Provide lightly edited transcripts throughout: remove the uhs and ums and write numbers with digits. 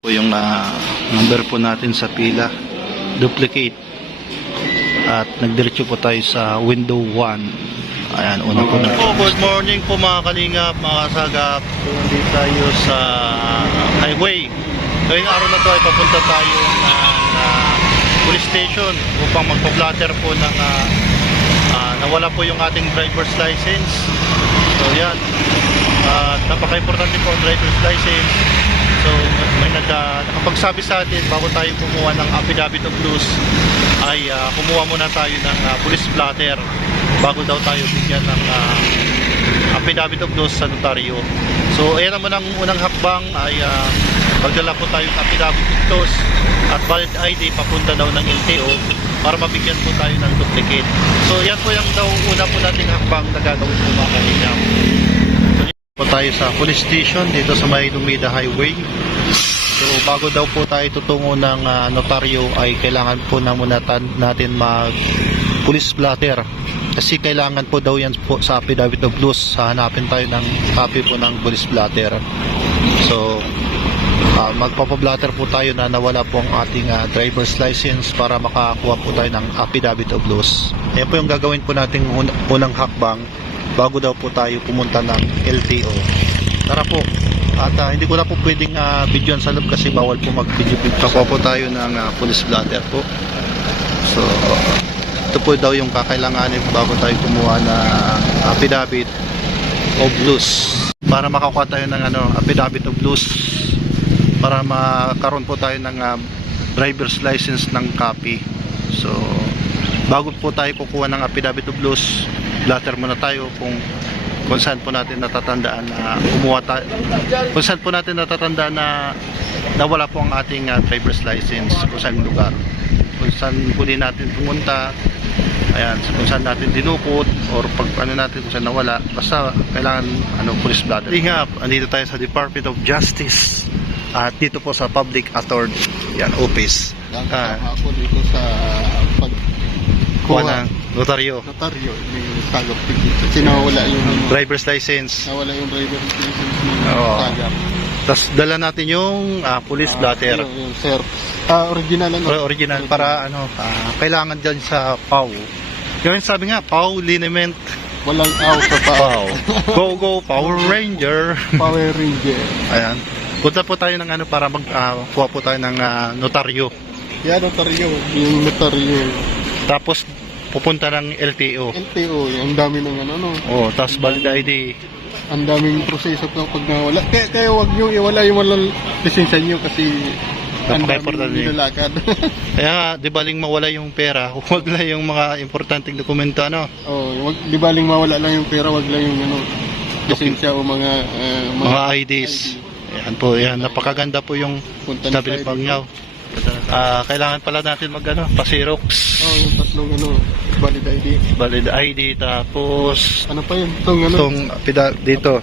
Po yung number po natin sa pila, duplicate, at nagdiretso po tayo sa window 1. Ayan, una po na. Good morning po mga kalingap, mga sagap. Nandito tayo sa highway. Ngayong araw na to ay papunta tayo ng police station upang magpa-blatter po ng nawala po yung ating driver's license. So yan, napaka-importante po ang driver's license. So may nakapagsabi sa atin bago tayo kumuha ng affidavit of loss ay kumuha muna tayo ng police blatter bago daw tayo bigyan ng affidavit of loss sa notaryo. So ayan naman ang unang hakbang ay magdala po tayo ng affidavit of loss at valid ID papunta daw ng LTO para mabigyan po tayo ng duplicate. So yan po yung daw una po nating hakbang na gagawin po mga kalingap. Po tayo sa police station dito sa may Lumida Highway. So bago daw po tayo tutungo ng notaryo ay kailangan po na muna natin mag police blatter kasi kailangan po daw yan po sa affidavit of loss. Hanapin tayo ng copy po ng police blatter. So magpapa-blatter po tayo na nawala po ang ating driver's license para makakuha po tayo ng affidavit of loss. Yan po yung gagawin po nating unang hakbang bago daw po tayo pumunta ng LTO. Tara po. At hindi ko na po pwedeng videoan sa loob kasi bawal po mag-video. Kakuha po tayo ng police blatter po. So ito po daw yung kakailanganin bago tayo kumuha ng affidavit of loss. Para makakuha tayo ng affidavit of loss, para makaroon po tayo ng driver's license ng copy. So bago po tayo kukuha ng affidavit of loss, blatter muna tayo kung saan po natin natatandaan na kumuha tayo, kung saan po natin natatandaan na nawala po ang ating driver's license, kung saan lugar, kung saan huli natin pumunta, ayan, kung saan natin dinukot or pag natin kung saan nawala. Basta kailangan police blatter. Tingap, andito tayo sa Department of Justice at dito po sa Public Attorney yan, office. Ako dito sa kuha ng notaryo, may sagap kasi nawala yung driver's license. Nawala yung driver's license ng sagap. Tapos dala natin yung police blatter. Yung sir. Original original para kailangan dyan sa PAW. Yung sabi nga, PAW liniment. Walang aw sa PAW. Go Power Ranger. Power Ranger. Ayan. Punta po tayo ng para magkuha po tayo ng notaryo. Yan, notaryo. Yung notaryo. Tapos pupunta ng LTO. LTO, ang dami ng tapos valid ID. Ang daming proseso pag nawala. Kaya wag nyo iwala yung walang lisensya nyo kasi ang daming nilalakad. Kaya di baling mawala yung pera, wag lang yung mga importanteng dokumento wag di baling mawala lang yung pera, wag lang yung lisensya o mga IDs. Ayan po, yan, napakaganda po yung Nabiling Pangyaw. Kailangan pala natin pa-Xerox. Yung tatlong valid ID. Valid ID, tapos ano pa yun? Itong dito.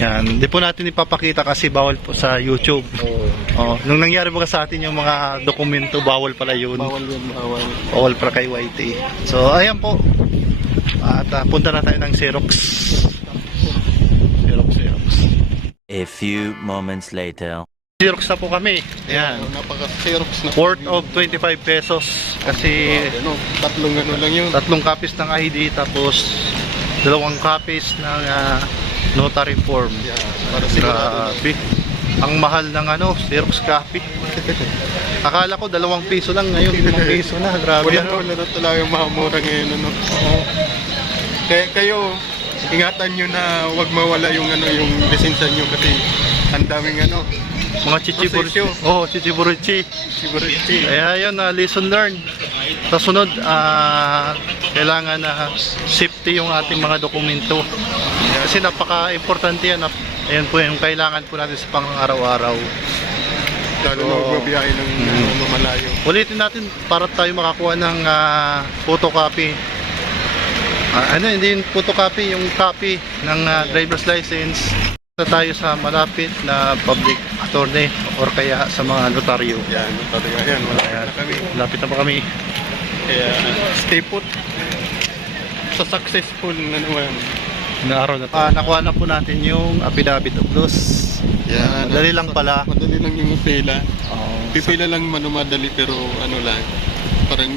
Yan, di po natin ipapakita kasi bawal po sa YouTube. Nung nangyari po sa atin yung mga dokumento, bawal pala yun. Bawal. Bawal para kay YT. So, ayan po. At punta na tayo ng Xerox. Xerox. A few moments later. Xerox na po kami. Ayan. Napaka-Xerox na. Worth of 25 pesos. Kasi tatlong lang yun. Tatlong copies ng ID tapos dalawang copies ng notary form. Yeah, para grabe. Ang mahal ng Xerox copy. Akala ko 2 piso lang, ngayon 5 piso na. Grabe. Wala na talaga yung mahamura ngayon. Kaya kayo, ingatan nyo na wag mawala yung yung lisensya nyo kasi ang daming mga chichiburichi. Chichiburichi. Kaya yun, lesson learned. Sa sunod, kailangan na safety yung ating mga dokumento. Kasi napaka-importante yan. Ayan po yung kailangan po natin sa pang-araw-araw. Lalo na magbabiyahe ng malayo. Ulitin natin para tayo makakuha ng photocopy. Hindi yung photocopy, yung copy ng driver's license. Tayo sa malapit na public attorney or kaya sa mga notaryo. Yan, notaryo. Yan, malapit na pa kami. Kaya stay put sa successful na naman. Inaaraw na to. Nakuha na po natin yung affidavit of loss. Yan. Madali lang pala. Madali lang yung pila. Oh, Pipila lang madali pero ano lang. Parang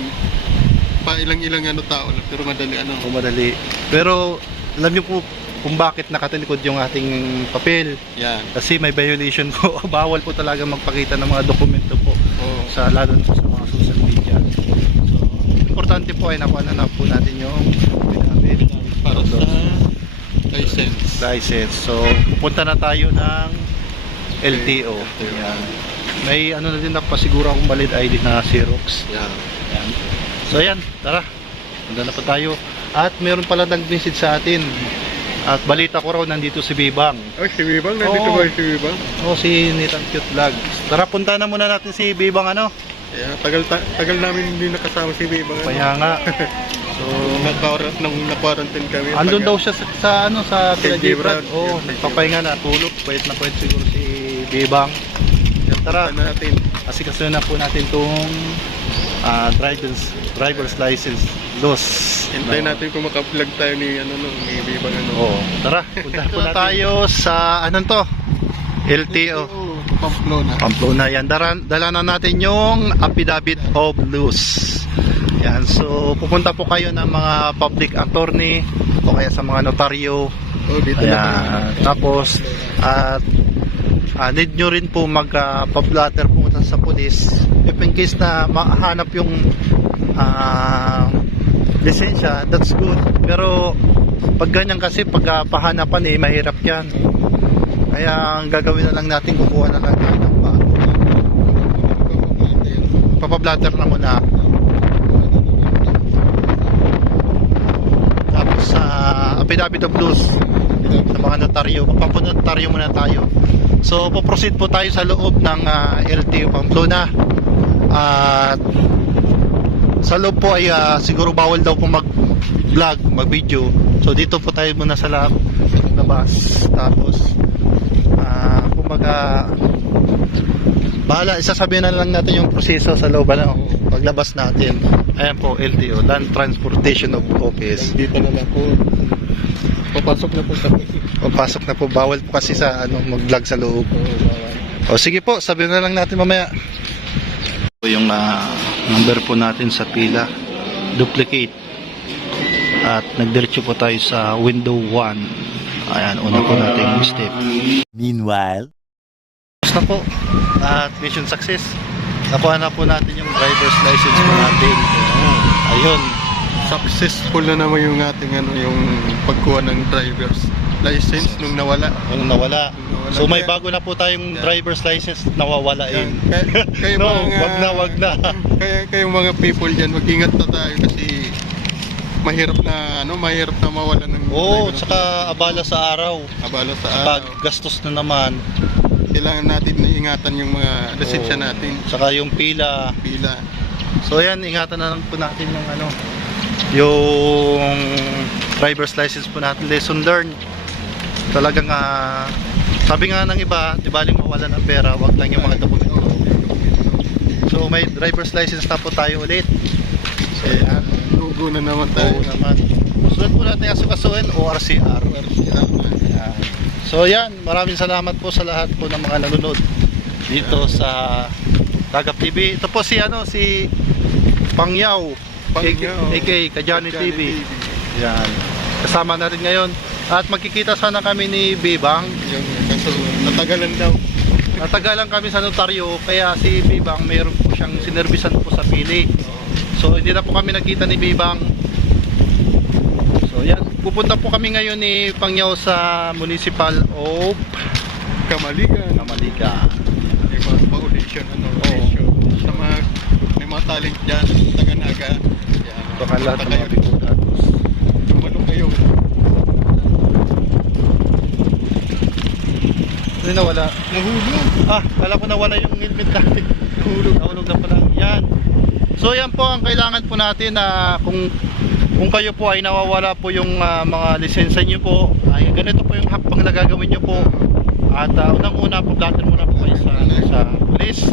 pa ilang tao lang pero madali madali. Pero alam niyo po kung bakit nakatalikod yung ating papel. Yan. Kasi may violation po. Bawal po talaga magpakita ng mga dokumento po Oo. sa lalo na sa mga social media. So, importante po ay nakuha na po natin yung affidavit Para of sa loss. license. So, pupunta na tayo ng LTO. LTO. Yan. May ano na din ako pasiguro akong valid ID na Xerox. Yan. Yan. So, yan. Tara. Punta na pa tayo. At meron pala nag-visit sa atin. At balita ko raw nandito si Bibang. Oh, si Bibang? Nandito Oo. ba si Bibang? O si Nathan Cute Vlog. Tara, punta na muna natin si Bibang ano. Yeah, tagal namin hindi nakasama si Bibang. Kaya nga. So, na-quarantine kami. Andun daw siya sa ano sa Kay J. Brad. Brad. Oo, nagpapahinga na, tulog. Pwede na pwede siguro si Bibang. Tara. Punta natin. Kasi na po natin tong driver's license loss. Hintayin natin kung maka-vlog tayo ni Bibang Oo. Tara, punta po natin. Tayo sa anong to? LTO. Pamplona. Pamplona yan. Dala na natin yung affidavit of loss. Yan. So, pupunta po kayo ng mga public attorney o kaya sa mga notaryo. Oh, dito na. Ayan. Tapos, at need nyo rin po mag-pablatter po sa police if in case na mahanap yung lisensya, that's good. Pero pag ganyan kasi, pag pahanapan mahirap yan. Kaya ang gagawin na lang natin, kukuha na lang tayo ng bago. Papablatter na muna. Tapos sa affidavit of loss sa mga notaryo, magpapunotaryo muna tayo. So poproceed po tayo sa loob ng LTO Pamplona. At sa loob po ay siguro bawal daw po mag-vlog, mag-video. So dito po tayo muna sa labas. Tapos kumbaga bahala, isasabihin na lang natin yung proseso sa loob paglabas natin. Ayan po, LTO, Land Transportation Office. Dito na lang po. Papasok na po kami. Papasok na po, bawal po kasi sa mag-vlog sa loob. O sige po, sabihin na lang natin mamaya. Yung number po natin sa pila, duplicate. At nagdiretso po tayo sa window 1. Ayan, una po natin yung step. Meanwhile, Tapos na po, at mission success. Nakuha na po natin yung driver's license po natin. Ayun. Successful na naman yung ating yung pagkuha ng driver's license nung nawala. Yung nawala. So may Kaya- bago na po tayong driver's license nawawala Yan. eh. Kayo No, mga, wag na. Kayong mga people diyan, mag-ingat na tayo kasi mahirap na mawala ng Oo, driver's tsaka abala sa araw. license. Abala sa Pag araw. gastos na naman. Kailangan natin ingatan yung mga lisensya Oo. natin. Tsaka yung pila. Pila. So yan, ingatan na lang po natin yung driver's license po natin. Lesson learned. Talagang sabi nga ng iba, di baling mawala ng pera, wag lang yung mga dokumento. So may driver's license na po tayo ulit. So yan. Lugo na naman Oo tayo. naman. Sunod po natin asukasuin ORCR. Yan. So yan, maraming salamat po sa lahat po ng mga nanonood dito sa Tagap TV. Ito po si Pangyaw, AK Kajani TV. Yan. Kasama na rin ngayon. At magkikita sana kami ni Bibang. Kaso natagalan daw. Natagalan kami sa notaryo, kaya si Bibang mayroon po siyang sinerbisan po sa pili. So hindi na po kami nakita ni Bibang. So yan, pupunta po kami ngayon ni Pangyaw sa Municipal of Kamaligan. Namaliga. May mga pa-audition, audition. Sa may mga talent dyan, taga-naga. Yan. Baka lahat ng mga Kayo- bikutan. Tumalo kayo. Ano nawala? Nahulog. Kala ko nawala yung helmet natin. Nahulog na pala. Yan. So yan po ang kailangan po natin na kung kayo po ay nawawala po yung mga lisensya nyo po, ay ganito po yung hakbang na gagawin nyo po. At unang-una po, blatter muna po kayo sa police.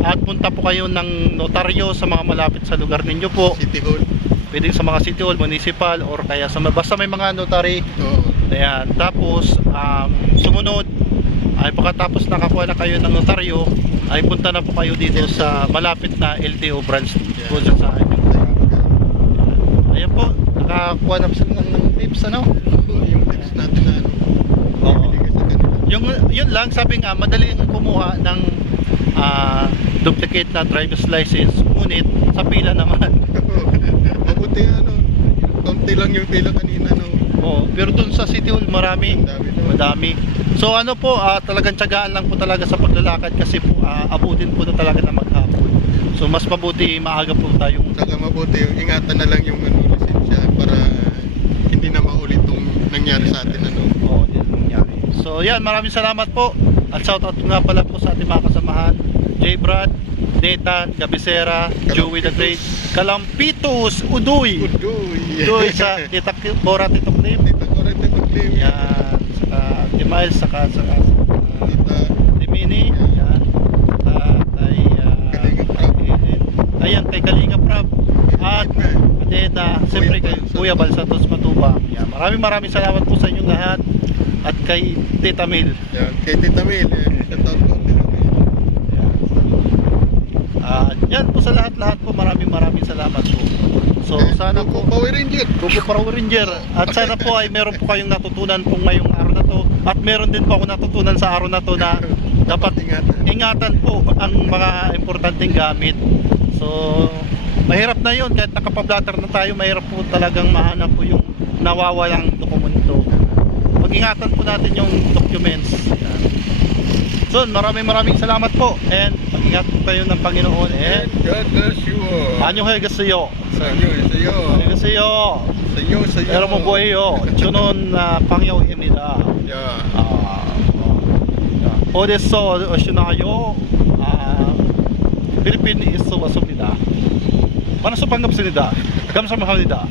At punta po kayo ng notaryo sa mga malapit sa lugar ninyo po. City Hall. Pwedeng sa mga city hall, municipal, or kaya sa basta may mga notary. Oo. Ayan. Tapos, sumunod, ay pagkatapos nakakuha na kayo ng notaryo, ay punta na po kayo dito sa malapit na LTO branch po dyan sa akin. Ayan po, nakakuha na po sila ng tips, ano? Yung tips natin na ano, Oo. ibigay sa kanila. Yun lang, sabi nga, madaling kumuha ng duplicate na driver's license, ngunit sa pila naman. Mabuti ano, konti lang yung pila kanina, no? Oo, pero dun sa City Hall marami. Ang dami naman. Madami. So ano po, talagang tiyagaan lang po talaga sa paglalakad kasi po abutin po na talaga na maghapon. So mas mabuti maaga po tayong Saka mabuti yung ingatan na lang yung ano, lisensya para hindi na maulit yung nangyari sa atin, ano? Oo, yan ang nangyari. So yan, maraming salamat po. At shoutout nga pala po sa ating mga kasamahan, J. Brad, Nathan, Gabisera, Joey the Great, Kalampitos, Udoy. Udoy sa Tita Bora, Tito Clip. Tita ko rin ito claim. Yan, saka Timael, saka Tita, Timini. Yan. Kay Kalinga Prab. ayan, kay Kalinga Prab. At Adeta, siyempre kay Kuya Balsatos Matubang. Yan. Maraming salamat po sa inyong lahat. At kay Tita Mil. Yan, kay Tita Mil. Shoutout po, Tita Mil. Yan po sa lahat po, maraming salamat po. So sana po Power Ranger. Kuko Power Ranger. At sana po ay meron po kayong natutunan po ngayong araw na to. At meron din po ako natutunan sa araw na to na dapat ingatan po ang mga importanteng gamit. So mahirap na yun, kahit nakapablatter na tayo, mahirap po talagang mahanap po yung nawawalang dokumento. Pag-ingatan po natin yung documents. Yan. So maraming salamat po, and mag-ingat po kayo ng Panginoon, and God bless you all. 안녕히 계세요. Sa inyo, sa iyo. 안녕히 계세요. Sa inyo, sa iyo. 여러분 뭐예요? 저는 방영입니다. Yeah. 어디서 오시나요? 필리핀에서 왔습니다. 만나서 반갑습니다. 감사합니다.